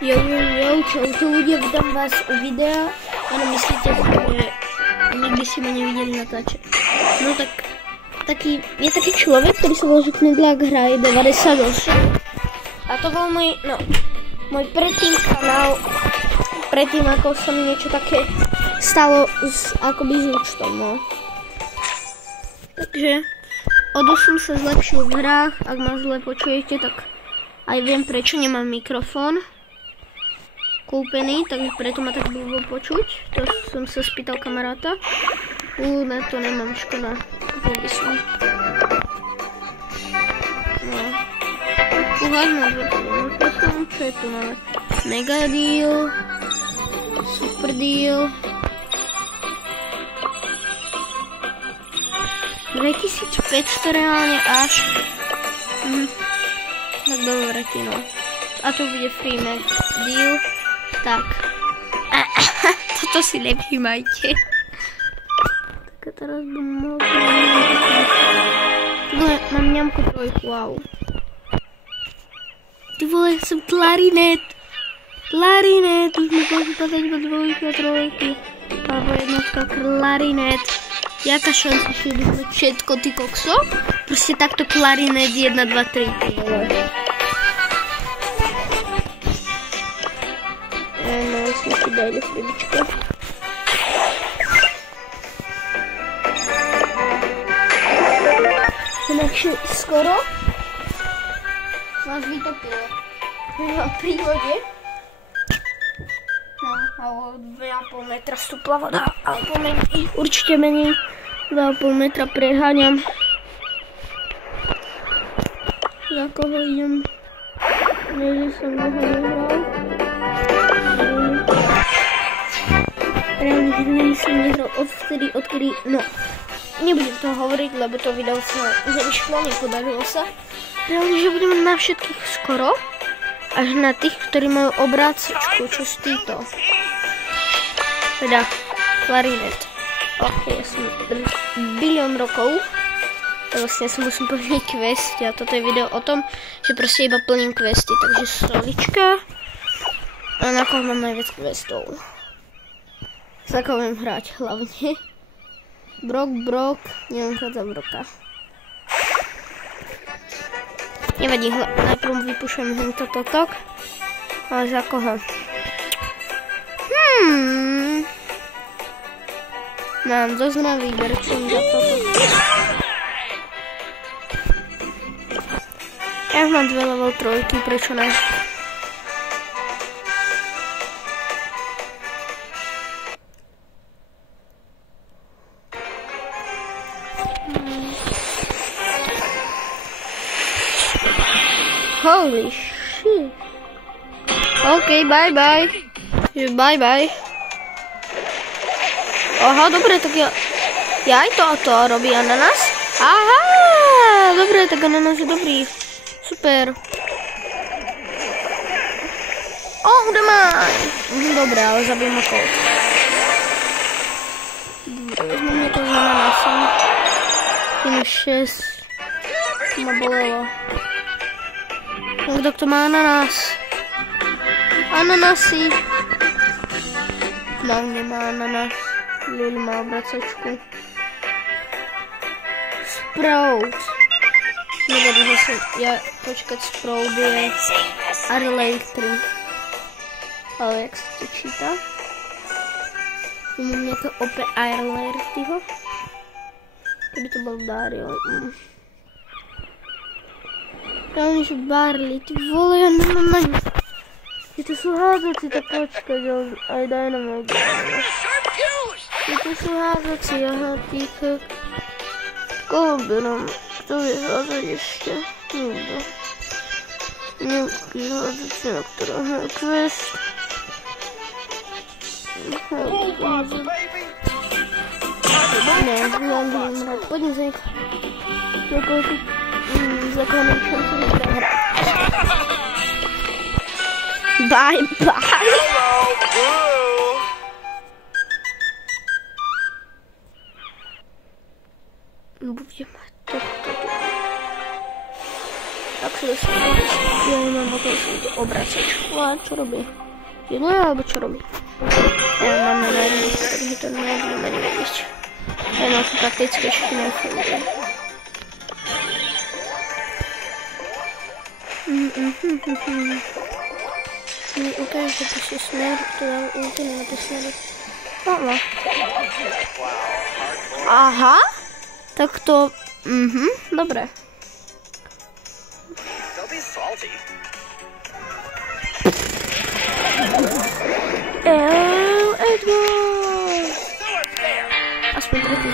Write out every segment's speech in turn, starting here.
Jo, čau ľudia, vydám vás u videa. Ano, myslíte si, že nikdy si ma nevideli natáčať. No tak, je taký človek, ktorý sa volá, že Knedlák hraje 98. A to bol môj predtým kanál, predtým ako sa mi niečo také stalo akoby s účtom, no. Takže, som sa zlepšil v hrách, ak ma zle počujete, tak aj viem, prečo nemám mikrofón kúpený, takže preto ma tak blbo počuť. To som sa spýtal kamaráta. Na to nemám, škoda. Kúpil by som. No. Uvážme, čo je tu máme? Mega deal. Super deal. 2500 reálne až. Tak dobre, no. A tu bude free Mega deal. Tak. Toto si nevšímajte. Tak a teraz by mohol... Ty vole, mám mňamku trojku, wow. Ty vole, som klarinet. Klarinet, už mi môžu padať iba dvojky a trojky. Alebo jednotka, klarinet. Jaká šanca, že by všetko, ty kokso? Proste takto klarinet 1, 2, 3, ty vole. Som si dali chvíličku. Inakšie skoro vás vytopilo pri vode. No, alebo 2,5 metra stúpla voda, alebo menej, určite menej. 2,5 metra preháňam. Za koho idem? Nie, že som dlho nehral. Reálne hry som nehral odkedy, no, nebudem to hovoriť, lebo to video sa nevyšlo, nepodarilo sa. Reálne, že budeme na všetkých skoro, až na tých, ktorí majú obrácačku, čo sú títo. Teda, klarinet. Ok, ja som bilión rokov. Vlastne ja som musím plniť questy a toto je video o tom, že proste iba plním questy, takže solička. A na koho mám najviac questov. Za koho viem hrať hlavne. Brok, neviem hrať za Broka. Nevadí, najprv vypúšujem hento totok. Ale za koho? Mám dosť na výber, čo za toto. Ja už mám 2 level 3, prečo ne? Holy shit. OK, bye. Bye. Aha, dobre, tak ja aj to robí ananas. Aha, dobre, tak ananas je dobrý. Super. Oh, mine. Dobre, ale zabijem ho kolt. Vezmem mi to s ananasom. Minus 6. To ma bolelo. Kto má ananas? Ananasy. No, nemá ananas. Lil má obracačku. Sprout. Nevadí, že som... Počkať, Sprout je... Arlair 3. Ale jak sa to číta? Mám nejaké OP Arlair, tyho. Keby to bol Dario. Reálne, že Barley, ty vole, ja nemám. To sú hádzací, tak počkať, aj Dynamite. To sú hádzací, aha, týchak. Koho berám? Kto vie hádzať ešte? Nikto. Nejaký hádzací, na ktorá hra quest. Ne, hľadím hrať. Poďme za niekoho tu. Za koho nechám sa nechá hrať. Bye. Budem mať tohto. Tak sa dostaneme. Ja nemám o tom sa ide obracať. Čo robí? Jedno alebo čo robí? Ja mám na jednu, takže to nebudeme nevedieť. Jedno to taktické všetky nefunguje. Mi ukáže, že si smer, to dám úplne na to smeru. No. Aha, tak to... dobre. Edward! Aspoň tretí.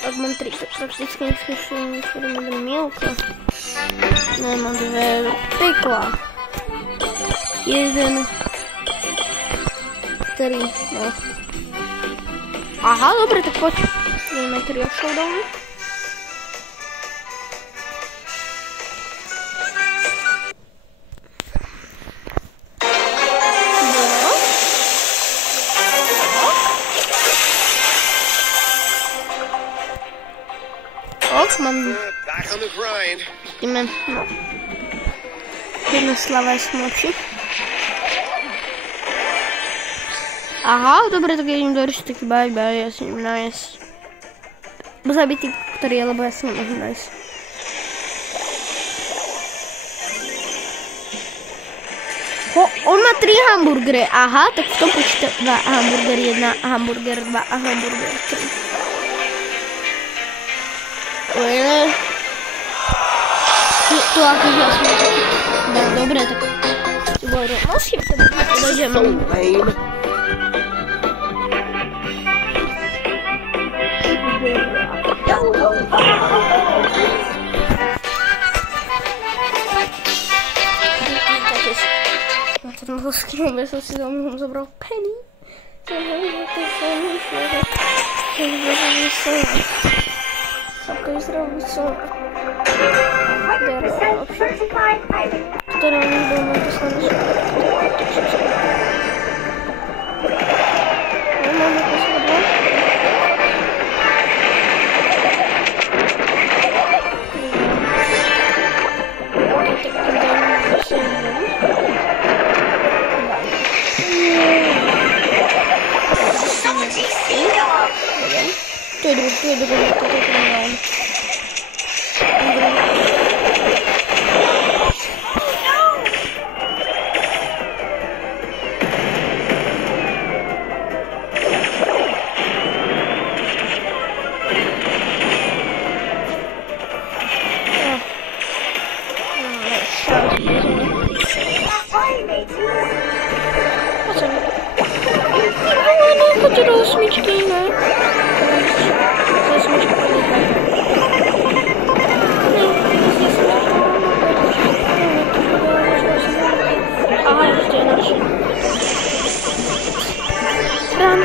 Tak mám 3 prakticky neskúšení, ktoré mám do mielka. Nemám 2 do pekla. 1, 3, no. Aha, dobre, tak poď. Ideme 3 showdown. Mám... Ideme, no. Jedna slava je smoči. Aha, dobre, tak idem do ešte taký baj, ja si idem nájsť. Zabitý, ktorý je, lebo ja si nemôžem nájsť. On má 3 hamburgery, aha, tak v tom počíta 2 hamburger, 1 hamburger, 2 a hamburger 3. To akože aspoň taký... Dobre, tak... Musím to dojdem. Na ten nohosky, ja som si domov zobral penny. Sapka vyzerá vysoko. Ktorá mi bol na to slnečko. Mám ako sledva. Tak to dám na sledva. To je druhý, to je druhý. Chodź do ósmiczki, no. To jest ósmiczka. Aha, jeszcze jedna trzy. Run!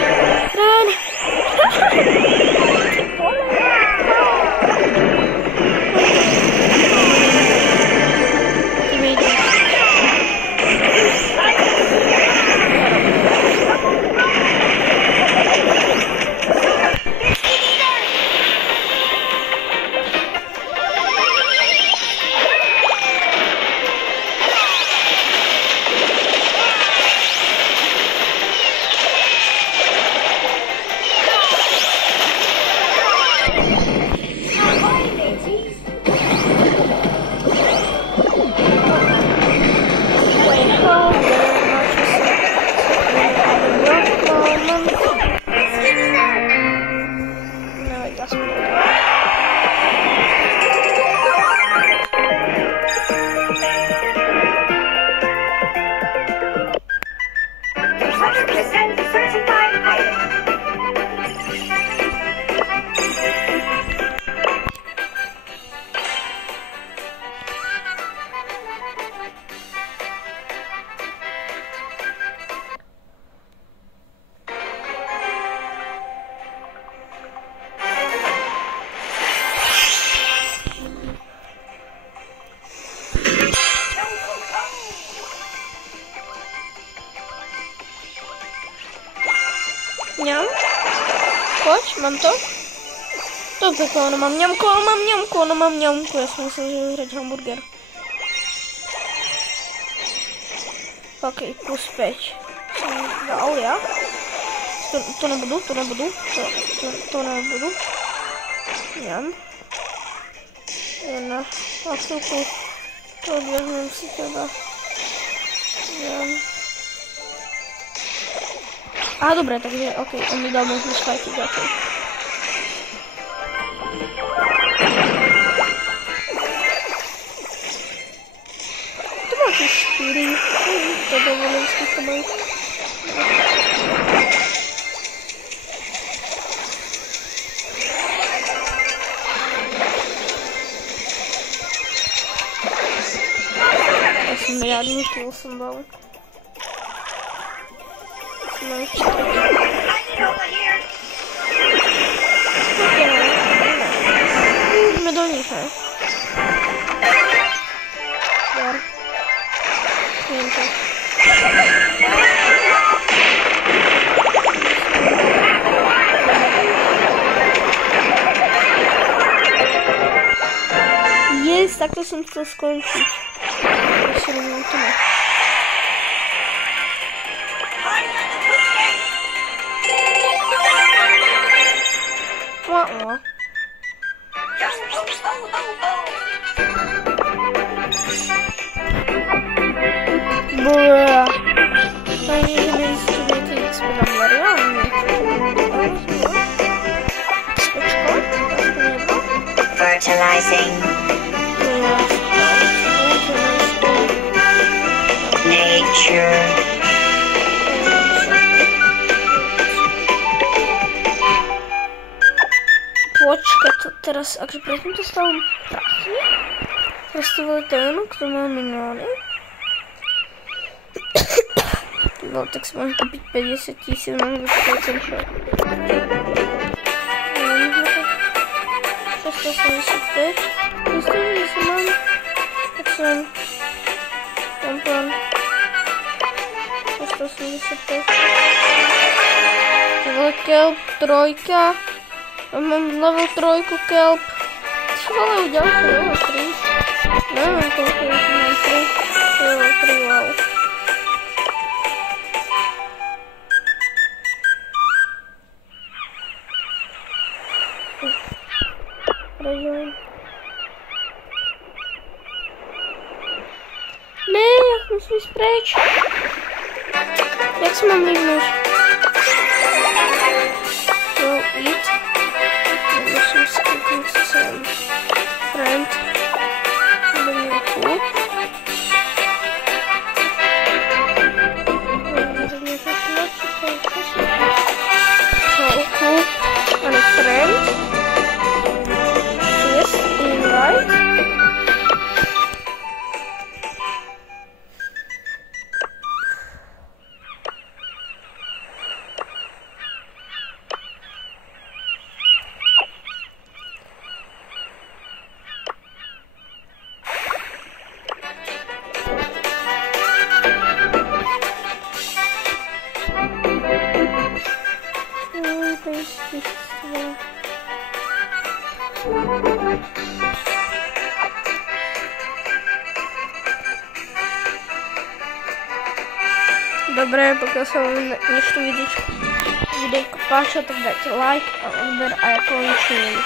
Mňam. Poď, mám to. To peklo, ono mám mňamku, ono mám mňamku. Ja som myslel, že vyhrať hamburger. OK, plus 5. Som dal ja. To nebudu. To nebudu. Mňam. Jedna. Na chvíľku. To odviaznem si teda. Mňam. Á, dobre, takže OK, on mi dal možnosť fightiť, OK. To má tu 4. To dovolím z týchto mojich. Ja som riadný kill som dal. Ideme do nich, ne? Dar. Viem to. Yes, takto som chcel skončiť. Ešte robím to ne. Bruh. Fajnie, że mieliście więcej XP na Marianie. Skoczko? Tak to nie było? Fertilizing. Nature. Počkaj, to teraz, akže predtým to stalo prachy. Teraz to bol ten, kto má milióny. No, tak si môžem kúpiť 50 000, mám vypýtať ten šok. 685. 690 mám. Tak som. Tam plán. 685. Kelp, trojka. Mám level 3 kelp. Čo volajú ďalšie? Level 3. Neviem koľko je to mám 3. Level 3, wow. Rejoin. Ne, jak musím ísť preč? Jak sa mám vyhnúť? Go eat. Musím skúknúť sem. Friend. Budem na kúp. Kúp. Ano, friend. Yes, invite. Dobre, pokiaľ sa vám dnešné videjko páčilo, tak dajte like a odber a ja končím.